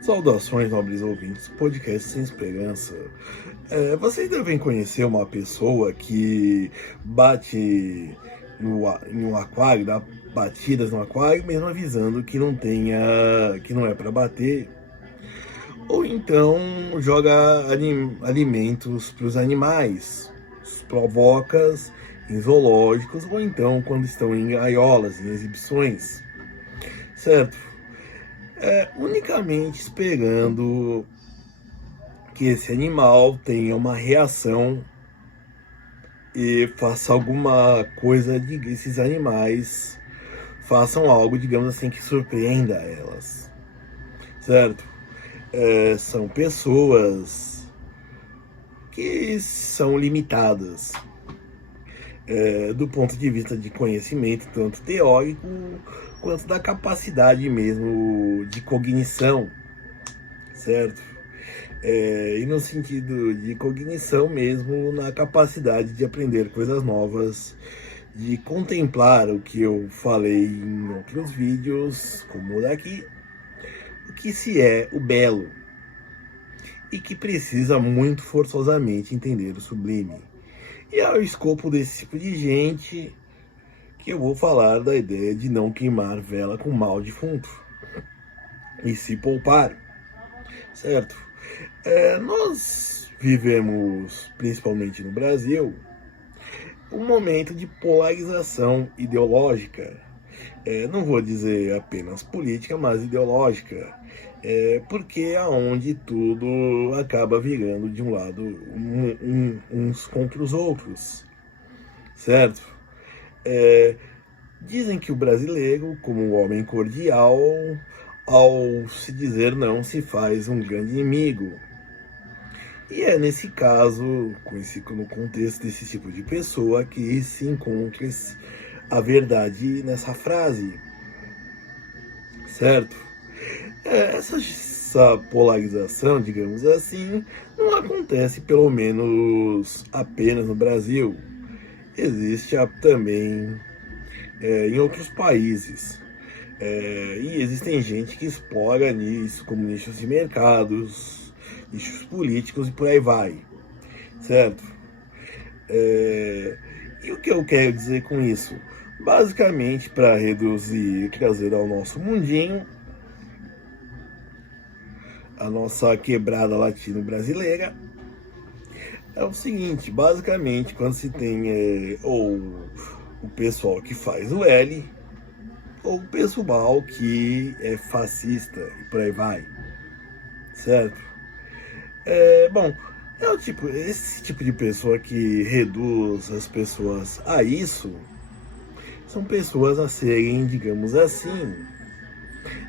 Saudações, nobres ouvintes, podcast Sem Esperança. Vocês devem conhecer uma pessoa que bate em um aquário, dá batidas no aquário, mesmo avisando que que não é para bater. Ou então joga alimentos para os animais, os provocas em zoológicos, ou então quando estão em gaiolas, em exibições, certo? Unicamente esperando que esse animal tenha uma reação e faça alguma coisa de esses animais façam algo, digamos assim, que surpreenda elas, certo? São pessoas que são limitadas do ponto de vista de conhecimento, tanto teórico quanto da capacidade mesmo de cognição, certo? E no sentido de cognição mesmo, na capacidade de aprender coisas novas, de contemplar o que eu falei em outros vídeos, como o daqui, o que se é o belo, e que precisa muito forçosamente entender o sublime. E é o escopo desse tipo de gente que eu vou falar da ideia de não queimar vela com mal defunto, e se poupar, certo? Nós vivemos, principalmente no Brasil, um momento de polarização ideológica. Não vou dizer apenas política, mas ideológica. Porque é onde tudo acaba virando de um lado uns contra os outros, certo? Dizem que o brasileiro, como um homem cordial, ao se dizer não, se faz um grande inimigo. E é nesse caso, no contexto desse tipo de pessoa, que se encontra a verdade nessa frase, certo? Essa polarização, digamos assim, não acontece pelo menos apenas no Brasil. Existe também em outros países. E existem gente que explora nisso, como nichos de mercados, nichos políticos e por aí vai, certo? E o que eu quero dizer com isso? Basicamente, para reduzir e trazer ao nosso mundinho, a nossa quebrada latino-brasileira, é o seguinte: basicamente, quando se tem ou o pessoal que faz o L, ou o pessoal que é fascista e por aí vai, certo? Bom, esse tipo de pessoa que reduz as pessoas a isso, são pessoas a serem, digamos assim,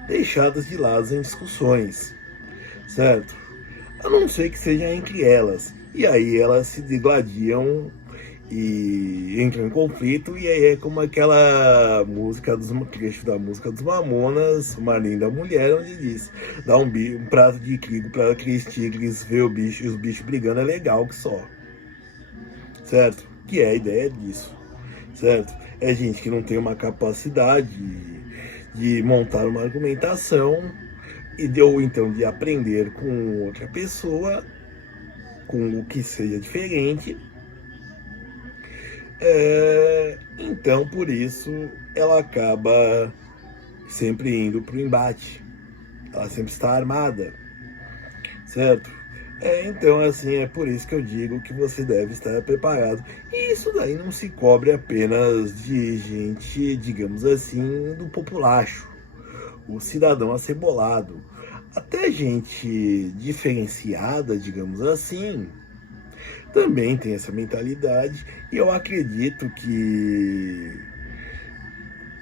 deixadas de lado em discussões, certo? A não ser que seja entre elas. E aí elas se degladiam e entram em conflito, e aí é como aquela música trecho da música dos Mamonas, Uma Linda Mulher, onde diz: dá um prato de trigo para aqueles tigres, ver os bichos brigando é legal que só, certo? Que é a ideia disso, certo? É gente que não tem uma capacidade de montar uma argumentação ou então de aprender com outra pessoa, com o que seja diferente. Então, por isso, ela acaba sempre indo para o embate. Ela sempre está armada, certo? Então, assim, é por isso que eu digo que você deve estar preparado. E isso daí não se cobre apenas de gente, digamos assim, do populacho, o cidadão acebolado. Até gente diferenciada, digamos assim, também tem essa mentalidade. E eu acredito que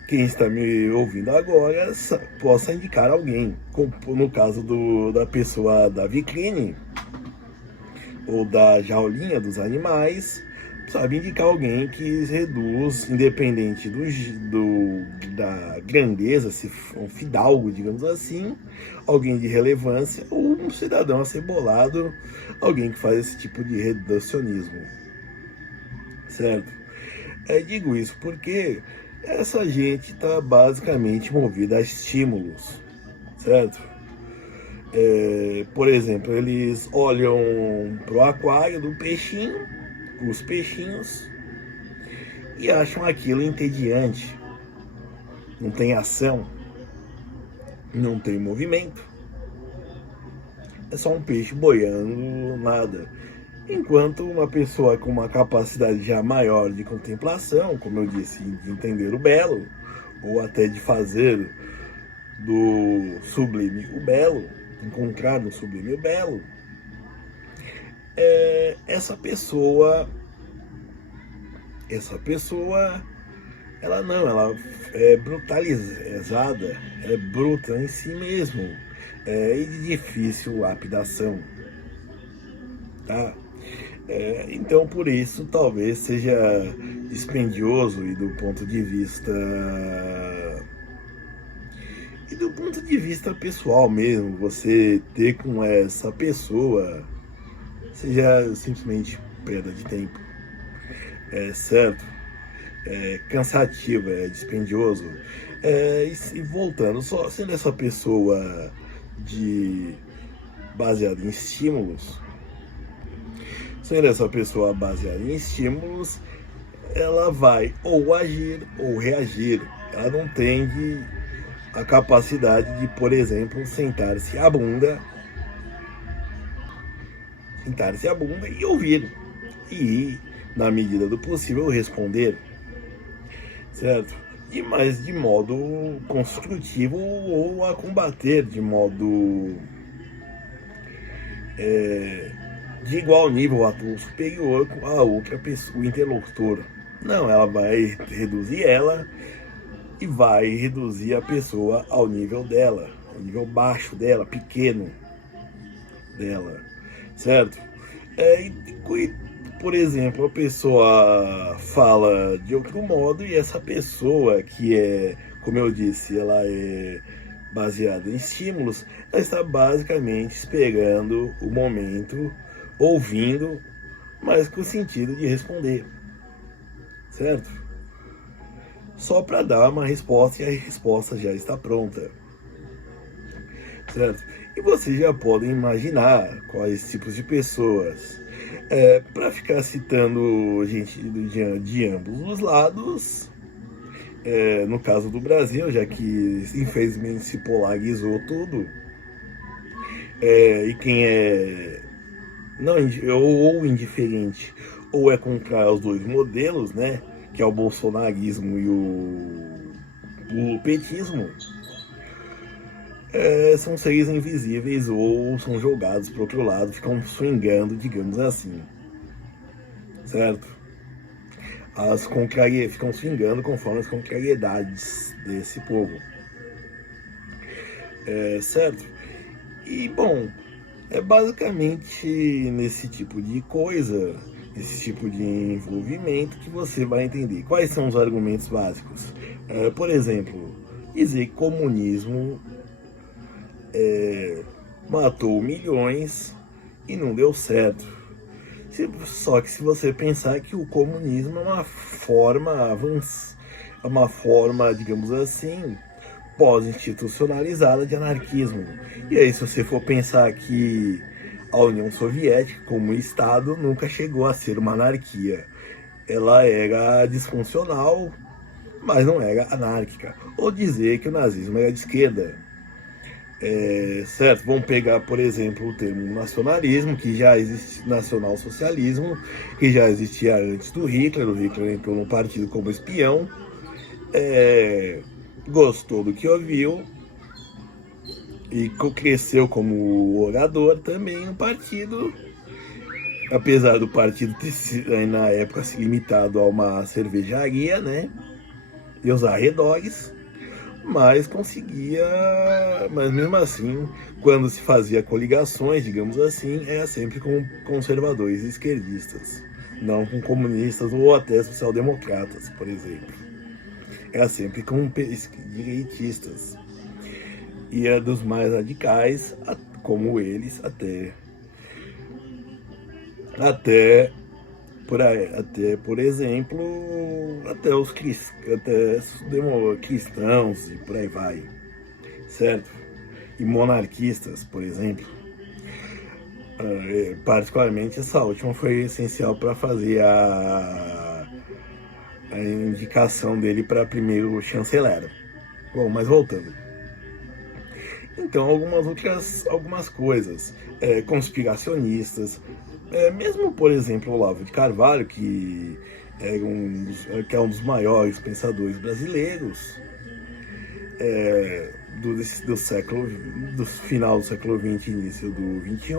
quem está me ouvindo agora possa indicar alguém. Como no caso da pessoa da vitrine ou da jaulinha dos animais, sabe indicar alguém que reduz, independente da grandeza, se for um fidalgo, digamos assim, alguém de relevância, ou um cidadão acebolado, alguém que faz esse tipo de reducionismo, certo? Digo isso porque essa gente está basicamente movida a estímulos, certo? Por exemplo, eles olham pro aquário do peixinho, os peixinhos, e acham aquilo entediante. Não tem ação, não tem movimento. É só um peixe boiando, nada. Enquanto uma pessoa com uma capacidade já maior de contemplação, como eu disse, de entender o belo, ou até de fazer do sublime o belo, encontrar no sublime o belo, essa pessoa, ela é brutalizada, é bruta em si mesmo, e de difícil lapidação, tá? Então, por isso, talvez seja dispendioso e do ponto de vista pessoal mesmo, você ter com essa pessoa seja simplesmente perda de tempo, certo? Cansativo, dispendioso. E voltando, só sendo essa pessoa baseada em estímulos, sendo essa pessoa baseada em estímulos, ela vai ou agir ou reagir. Ela não tem a capacidade de, por exemplo, sentar-se a bunda e ouvir. E, na medida do possível, responder. Certo? Mas de modo construtivo ou a combater de modo de igual nível ou superior a outra pessoa, o interlocutor. Não, ela vai reduzir ela e vai reduzir a pessoa ao nível dela, ao nível baixo dela, pequeno dela, certo? Por exemplo, a pessoa fala de outro modo e essa pessoa que como eu disse, ela é baseada em estímulos, ela está basicamente esperando o momento, ouvindo, mas com o sentido de responder, certo? Só para dar uma resposta e a resposta já está pronta, certo? E vocês já podem imaginar quais tipos de pessoas. Para ficar citando gente de ambos os lados, no caso do Brasil, já que infelizmente se polarizou tudo, e quem é não, ou indiferente ou é contra os dois modelos, né, que é o bolsonarismo e o petismo, são seres invisíveis ou são jogados para outro lado, ficam swingando, digamos assim, certo? Ficam swingando conforme as contrariedades desse povo, certo? E, bom, é basicamente nesse tipo de coisa, nesse tipo de envolvimento que você vai entender quais são os argumentos básicos. Por exemplo, dizer que comunismo matou milhões e não deu certo. Só que se você pensar que o comunismo é uma forma, digamos assim, pós-institucionalizada de anarquismo. E aí, se você for pensar que a União Soviética, como Estado, nunca chegou a ser uma anarquia. Ela era disfuncional, mas não era anárquica. Ou dizer que o nazismo era de esquerda. Certo? Vamos pegar, por exemplo, o termo nacionalismo, que já existe, nacional-socialismo, que já existia antes do Hitler. O Hitler entrou no partido como espião, gostou do que ouviu e cresceu como orador também no partido, apesar do partido ter na época se limitado a uma cervejaria, né, e os arredores, mas mesmo assim, quando se fazia coligações, digamos assim, era sempre com conservadores e esquerdistas, não com comunistas ou até social-democratas, por exemplo. Era sempre com direitistas. E era dos mais radicais, como eles, por exemplo, até os cristãos e por aí vai, certo? e monarquistas, por exemplo. Particularmente essa última foi essencial para fazer a indicação dele para primeiro chanceler. Bom, mas voltando. Então, algumas coisas conspiracionistas, mesmo, por exemplo, o Olavo de Carvalho, que que é um dos maiores pensadores brasileiros do final do século XX e início do XXI,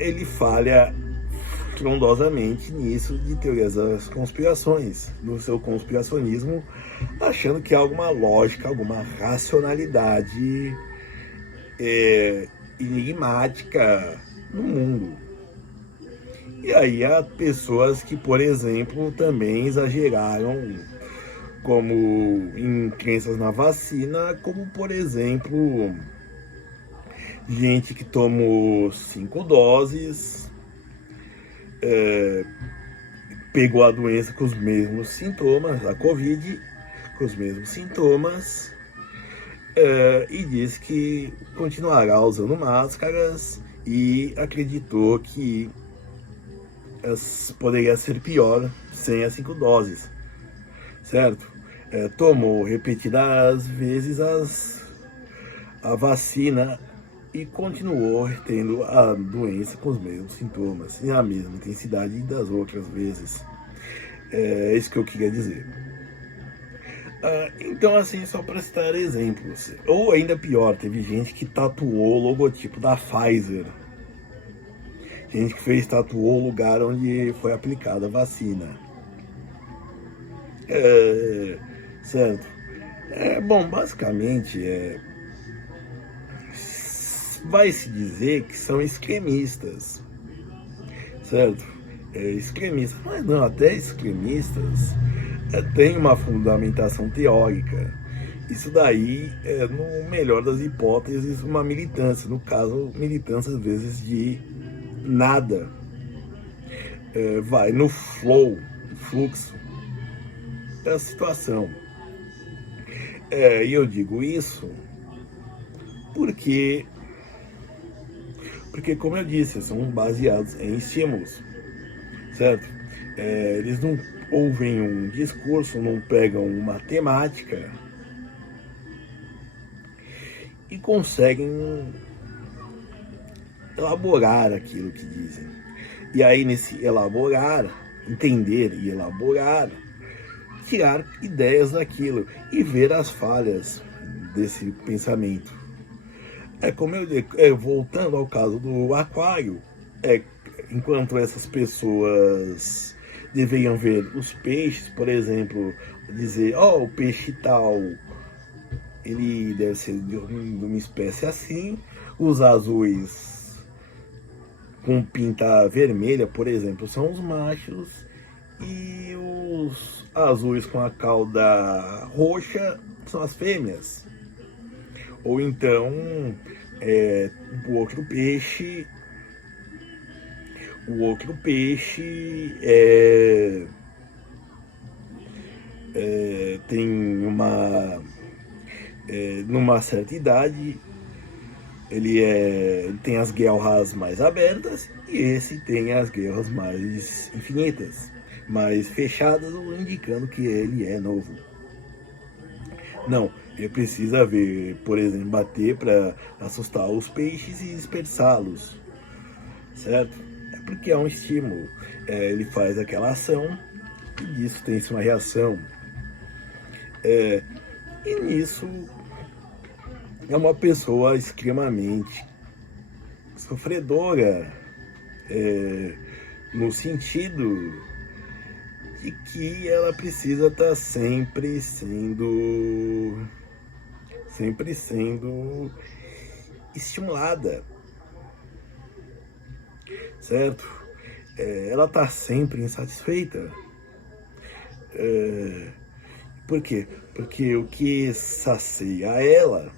ele falha frondosamente nisso de teorias das conspirações, no seu conspiracionismo, achando que há alguma lógica, alguma racionalidade enigmática no mundo. E aí há pessoas que, por exemplo, também exageraram como em crenças na vacina, como, por exemplo, gente que tomou 5 doses, pegou a doença com os mesmos sintomas, a Covid, com os mesmos sintomas, e disse que continuará usando máscaras e acreditou que poderia ser pior sem as 5 doses, certo? Tomou repetidas vezes a vacina e continuou tendo a doença com os mesmos sintomas e a mesma intensidade das outras vezes. É isso que eu queria dizer. Então, assim, só para citar exemplos. Ou ainda pior, teve gente que tatuou o logotipo da Pfizer. Gente que tatuou o lugar onde foi aplicada a vacina. Certo? Bom, basicamente, vai se dizer que são extremistas, certo? Extremistas, mas não, até extremistas têm uma fundamentação teórica. Isso daí é, no melhor das hipóteses, uma militância, no caso, militância às vezes de nada, vai no flow, no fluxo da situação. E eu digo isso porque, como eu disse, são baseados em estímulos, certo? Eles não ouvem um discurso, não pegam uma temática e conseguem elaborar aquilo que dizem. E aí, nesse elaborar, entender e elaborar, tirar ideias daquilo e ver as falhas desse pensamento. Como eu digo, voltando ao caso do aquário, enquanto essas pessoas deveriam ver os peixes, por exemplo, dizer, o peixe tal, ele deve ser de uma espécie assim, os azuis com pinta vermelha, por exemplo, são os machos, e os azuis com a cauda roxa são as fêmeas. Ou então, o outro peixe tem numa certa idade, ele tem as guelras mais abertas e esse tem as guelras mais infinitas, mais fechadas, indicando que ele é novo. Não, ele precisa ver, por exemplo, bater para assustar os peixes e dispersá-los, certo? Porque é um estímulo. Ele faz aquela ação e disso tem-se uma reação. E nisso é uma pessoa extremamente sofredora, no sentido de que ela precisa estar sempre sendo estimulada, certo? Ela está sempre insatisfeita. Por quê? Porque o que sacia ela,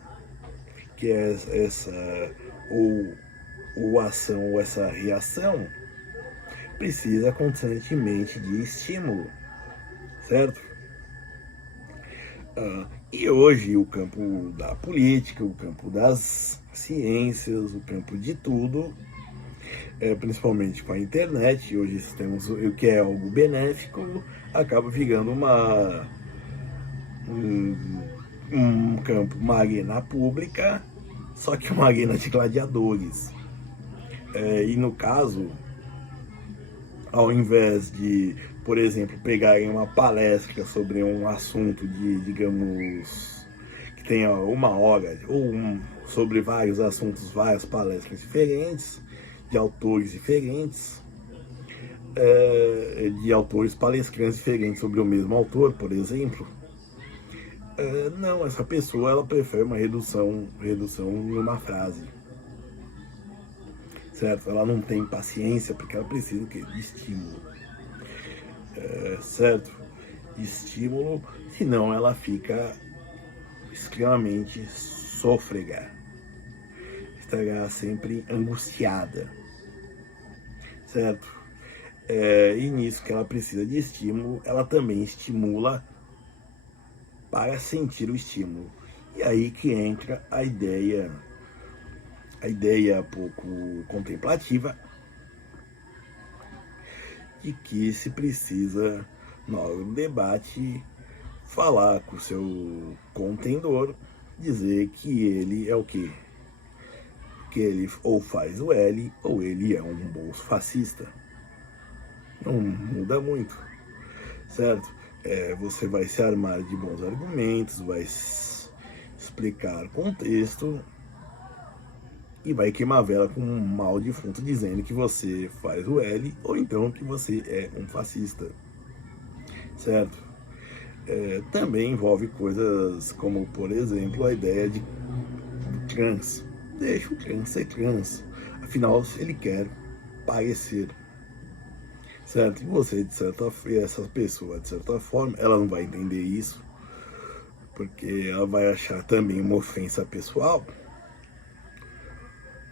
que é essa ou ação ou essa reação, precisa constantemente de estímulo, certo? E hoje o campo da política, o campo das ciências, o campo de tudo, principalmente com a internet, hoje temos o que é algo benéfico, acaba ficando um campo, uma arena pública, só que uma arena de gladiadores. E no caso, ao invés de, por exemplo, pegarem uma palestra sobre um assunto de, digamos, que tenha uma hora, ou sobre vários assuntos, várias palestras diferentes, de autores diferentes, de autores palestrantes diferentes sobre o mesmo autor, por exemplo, não, essa pessoa ela prefere uma redução em uma frase, certo? Ela não tem paciência porque ela precisa de estímulo, certo? Estímulo, senão ela fica extremamente sôfrega, estará sempre angustiada, certo? E nisso que ela precisa de estímulo, ela também estimula para sentir o estímulo. E aí que entra a ideia pouco contemplativa de que se precisa, na hora do debate, falar com o seu contendor, dizer que ele é o quê? Que ele ou faz o L ou ele é um bolso fascista. Não muda muito, certo? Você vai se armar de bons argumentos, vai explicar contexto e vai queimar a vela com um mal defunto dizendo que você faz o L ou então que você é um fascista, certo? Também envolve coisas como, por exemplo, a ideia de trans. Deixa o trans ser trans, afinal ele quer parecer, certo? E você, de certa forma, essa pessoa, de certa forma, ela não vai entender isso, porque ela vai achar também uma ofensa pessoal,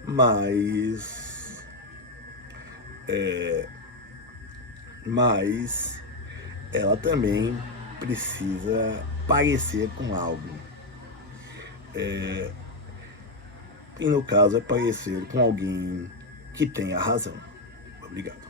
mas ela também precisa parecer com algo. E no caso é parecer com alguém que tenha razão. Obrigado.